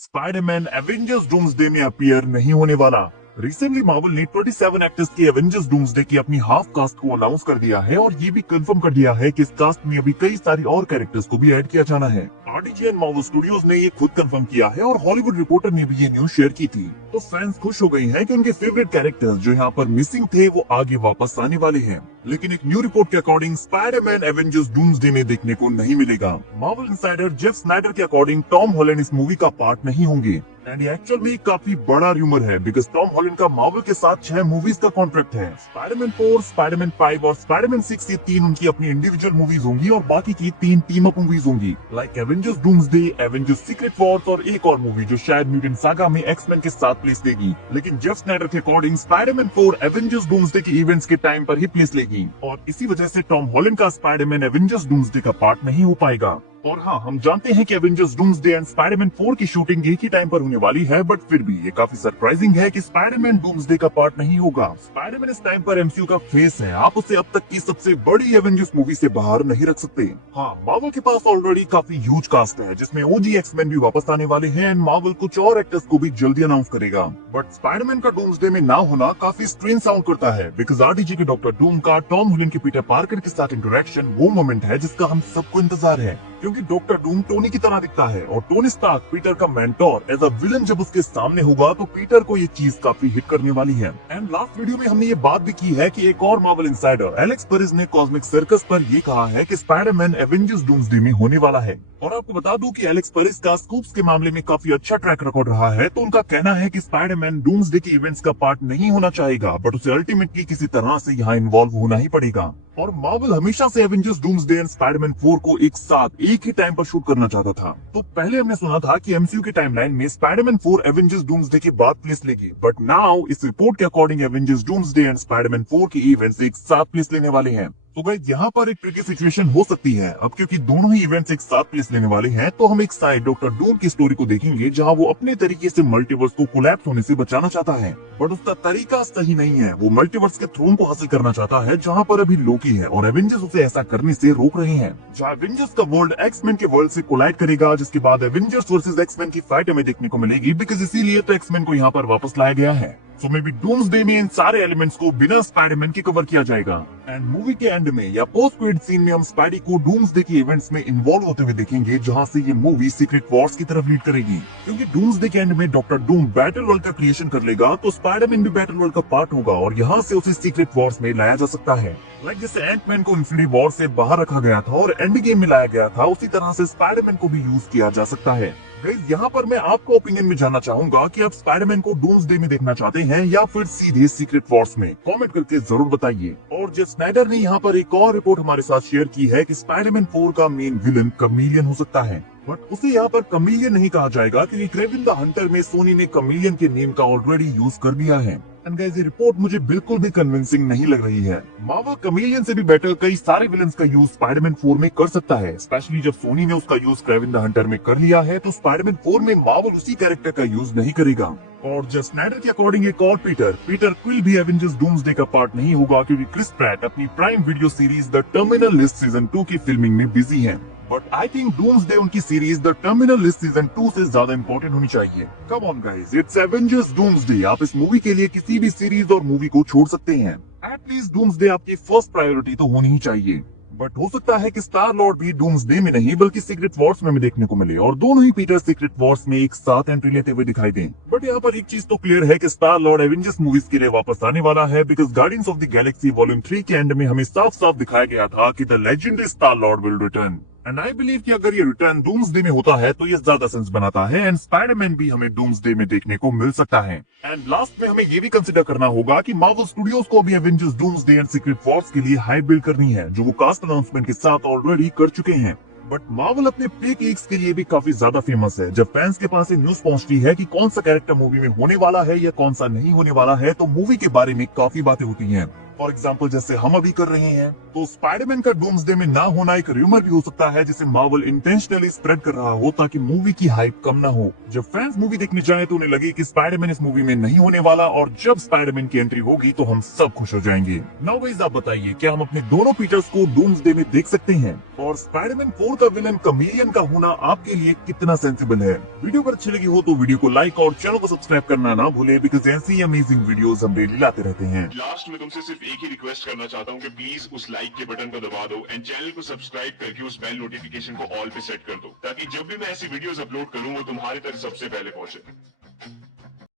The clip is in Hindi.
स्पाइडरमैन एवेंजर्स डूम्सडे में अपीयर नहीं होने वाला। रिसेंटली मार्वल ने 27 एक्टर्स की एवेंजर्स डूम्सडे की अपनी हाफ कास्ट को अनाउंस कर दिया है और ये भी कंफर्म कर दिया है कि इस कास्ट में अभी कई सारी और कैरेक्टर्स को भी ऐड किया जाना है। आरडीजे एंड मार्वल स्टूडियोज ने ये खुद कंफर्म किया है और हॉलीवुड रिपोर्टर ने भी ये न्यूज शेयर की थी। तो फैंस खुश हो गए हैं कि उनके फेवरेट कैरेक्टर्स जो यहाँ पर मिसिंग थे वो आगे वापस आने वाले हैं। लेकिन एक न्यू रिपोर्ट के अकॉर्डिंग स्पाइडरमैन एवेंजर्स डूम्सडे में देखने को नहीं मिलेगा। मार्वल इनसाइडर जेफ स्नाइडर के अकॉर्डिंग टॉम हॉलैंड इस मूवी का पार्ट नहीं होंगे। एंड ये एक्चुअल में काफी बड़ा रूमर है बिकॉज टॉम हॉलैंड का मार्वल के साथ 6 मूवीज का कॉन्ट्रैक्ट है। स्पाइडरमैन 4, स्पाइडरमैन 5 और स्पाइडरमैन 6 ये 3 उनकी अपनी इंडिविजुअल मूवीज होंगी और बाकी की 3 टीम अप मूवीज होंगी like Avengers doomsday, Avengers secret Wars और एक और मूवी जो शायद म्यूटेंट सागा में एक्समैन के साथ प्लेस लेगी। लेकिन जेफ स्नाइडर के अकॉर्डिंग स्पाइडरमैन 4 एवेंजर्स डूम्सडे के इवेंट्स के टाइम पर ही प्लेस लेगी और इसी वजह से टॉम हॉलैंड का स्पाइडरमैन एवेंजर्स डूम्सडे का पार्ट नहीं हो पाएगा। और हाँ, हम जानते हैं कि एवेंजर्स डूम्सडे एंड स्पाइडरमैन 4 की शूटिंग एक ही टाइम पर होने वाली है, बट फिर भी ये काफी सरप्राइजिंग है कि स्पाइडरमैन डूम्सडे का पार्ट नहीं होगा। स्पाइडरमैन इस टाइम पर एमसीयू का फेस है, आप उसे अब तक की सबसे बड़ी एवेंजर्स मूवी से बाहर नहीं रख सकते। हाँ, मार्वल के पास ऑलरेडी काफी ह्यूज कास्ट है जिसमें ओजी एक्समैन भी वापस आने वाले हैं एंड मार्वल कुछ और एक्टर्स को भी जल्दी अनाउंस करेगा। बट स्पाइडरमैन का डूम्सडे में ना होना काफी स्ट्रेंज साउंड करता है बिकॉज आरडीजे के डॉक्टर डूम का टॉम हॉलैंड के पीटर पार्कर के साथ इंटरेक्शन वो मोमेंट है जिसका हम सबको इंतजार है, क्योंकि डॉक्टर डूम टोनी की तरह दिखता है और टोनी स्टार्क पीटर का मेंटोर एज अ विलन जब उसके सामने होगा तो पीटर को ये चीज काफी हिट करने वाली है। एंड लास्ट वीडियो में हमने ये बात भी की है कि एक और मार्वल इनसाइडर एलेक्स पेरिस ने कॉस्मिक सर्कस पर ये कहा है कि स्पाइडरमैन एवेंजर्स डूम्सडे में होने वाला है। और आपको बता दूं कि एलेक्स पेरिस का स्कूप्स के मामले में काफी अच्छा ट्रैक रिकॉर्ड रहा है, तो उनका कहना है कि स्पाइडरमैन डूम्सडे के इवेंट्स का पार्ट नहीं होना चाहेगा बट उसे अल्टीमेटली किसी तरह से यहाँ इन्वॉल्व होना ही पड़ेगा। और मार्वल हमेशा से एवेंजर्स डूम्सडे एंड स्पाइडरमैन 4 को एक साथ एक ही टाइम पर शूट करना चाहता था। तो पहले हमने सुना था कि एमसीयू की टाइमलाइन में स्पाइडरमैन 4 एवेंजर्स डूम्सडे के बाद प्लेस लेगी, बट नाउ इस रिपोर्ट के according Avengers doomsday and Spiderman 4 के इवेंट्स एक साथ प्लेस लेने वाले हैं। तो गाइस यहाँ पर एक ट्रिकी सिचुएशन हो सकती है अब, क्योंकि दोनों ही इवेंट्स एक साथ प्लेस लेने वाले हैं तो हम एक साइड डॉक्टर डूम की स्टोरी को देखेंगे जहाँ वो अपने तरीके से मल्टीवर्स को कोलैप्स होने से बचाना चाहता है, बट उसका तरीका सही नहीं है। वो मल्टीवर्स के थ्रोन को हासिल करना चाहता है जहाँ पर अभी लोकी है और एवेंजर्स उसे ऐसा करने से रोक रहे हैं। जहाँ एवेंजर्स का वर्ल्ड एक्समैन के वर्ल्ड से कोलाइड करेगा जिसके बाद एवेंजर्स वर्सेस एक्समैन की फाइट हमें देखने को मिलेगी बिकॉज इसीलिए तो एक्समैन को यहाँ पर वापस लाया गया है। सो मे बी डूम्सडे में इन सारे एलिमेंट्स को बिना स्पाइडरमैन के कवर किया जाएगा एंड मूवी के एंड में या पोस्ट क्रेडिट सीन में हम स्पाइडी को डूम्सडे के इवेंट्स में इन्वॉल्व होते हुए देखेंगे जहां से ये मूवी सीक्रेट वॉर्स की तरफ लीड करेगी, क्योंकि डूम्सडे के एंड में डॉक्टर डूम बैटल वर्ल्ड का क्रिएशन कर लेगा तो स्पाइडरमैन भी बैटल वर्ल्ड का पार्ट होगा और यहाँ से उसे सीक्रेट वॉर्स में लाया जा सकता है। लाइक जैसे एंटमैन को इन्फिनिटी वॉर से बाहर रखा गया था और एंड गेम में लाया गया था, उसी तरह से स्पाइडरमैन को भी यूज किया जा सकता है। गाइस यहाँ पर मैं आपको ओपिनियन में जानना चाहूंगा कि आप स्पाइडरमैन को डूम्सडे में देखना चाहते हैं या फिर सीधे सीक्रेट वॉर्स में, कमेंट करके जरूर बताइए। और जेफ स्नाइडर ने यहाँ पर एक और रिपोर्ट हमारे साथ शेयर की है कि स्पाइडरमैन 4 का मेन विलन कमीलियन हो सकता है, बट उसे यहाँ पर कमीलियन नहीं कहा जाएगा क्योंकि क्रेविन द हंटर में सोनी ने कमीलियन के नेम का ऑलरेडी यूज कर दिया है। एंड गाइस ये रिपोर्ट मुझे बिल्कुल भी कन्विंसिंग नहीं लग रही है। मार्वल कमीलियन से भी बेटर कई सारे विलन्स का यूज स्पाइडरमैन 4 में कर सकता है, स्पेशली जब सोनी ने उसका यूज क्रेविन द हंटर में कर लिया है तो स्पाइडरमैन 4 में मार्वल उसी कैरेक्टर का यूज नहीं करेगा। और जेफ स्नाइडर के अकॉर्डिंग एक और पीटर क्विल भी एवेंजर्स डूम्सडे का पार्ट नहीं होगा क्योंकि क्रिस प्रैट अपनी prime video series the terminal list season 2 की फिल्मिंग में बिजी है। बट आई थिंक डूम्सडे उनकी series the terminal list season 2 से ज्यादा इंपॉर्टेंट होनी चाहिए। Come on guys, it's Avengers doomsday. आप इस मूवी के लिए किसी भी सीरीज और मूवी को छोड़ सकते हैं, एटलीस्ट डूम्सडे आपकी फर्स्ट प्रायोरिटी तो होनी ही चाहिए। बट हो सकता है कि स्टार लॉर्ड भी डूम्सडे में नहीं बल्कि सीक्रेट वॉर्स में देखने को मिले और दोनों ही पीटर सीक्रेट वॉर्स में एक साथ एंट्री लेते हुए दिखाई दें। बट यहाँ पर एक चीज तो क्लियर है कि स्टार लॉर्ड एवेंजर्स मूवीज के लिए वापस आने वाला है because guardians of the Galaxy volume 3 के एंड में हमें साफ साफ दिखाया गया था कि the legendary star Lord will return. And I believe कि अगर ये रिटर्न डूम्सडे में होता है तो ये ज्यादा सेंस बनाता है एंड स्पाइडरमैन भी हमें डूम्सडे में देखने को मिल सकता है। एंड लास्ट में हमें ये भी कंसिडर करना होगा कि मार्वल स्टूडियोज को भी Avengers doomsday and secret Wars के लिए हाइप बिल्ड करनी है जो वो कास्ट अनाउंसमेंट के साथ ऑलरेडी कर चुके हैं। बट मार्वल अपने फेक लीक्स के लिए भी काफी ज्यादा फेमस है। जब फैंस के पास न्यूज पहुंचती है कि कौन सा कैरेक्टर मूवी में होने वाला है या कौन सा नहीं होने वाला है तो मूवी के बारे में काफी बातें होती हैं फॉर एग्जाम्पल जैसे हम अभी कर रहे हैं, तो स्पाइडरमैन का डूम्सडे में ना होना एक र्यूमर भी हो सकता है जिसे मार्वल इंटेंशनली स्प्रेड कर रहा हो ताकि मूवी की हाइप कम ना हो। जब फैंस मूवी देखने जाएं तो उन्हें लगे कि स्पाइडरमैन इस मूवी में नहीं होने वाला, और जब स्पाइडरमैन की एंट्री होगी तो हम सब खुश हो जाएंगे। नाउ गाइस आप बताइए, क्या हम अपने दोनों पीटर्स को डूम्सडे में देख सकते हैं? और स्पाइडरमैन 4 का विलन कमेलियन का होना आपके लिए कितना सेंसिबल है? वीडियो अगर अच्छी लगी हो तो वीडियो को लाइक और चैनल को सब्सक्राइब करना ना भूले, बिकॉज ऐसी अमेजिंग वीडियोस हम डेली लाते रहते हैं। लास्ट में तुमसे सिर्फ एक ही रिक्वेस्ट करना चाहता हूँ कि प्लीज उस लाइक के बटन को दबा दो एंड चैनल को सब्सक्राइब करके उस बेल नोटिफिकेशन को ऑल पे सेट कर दो, ताकि जब भी मैं ऐसी वीडियोस अपलोड करूँ वो तुम्हारे तक सबसे पहले पहुंचे।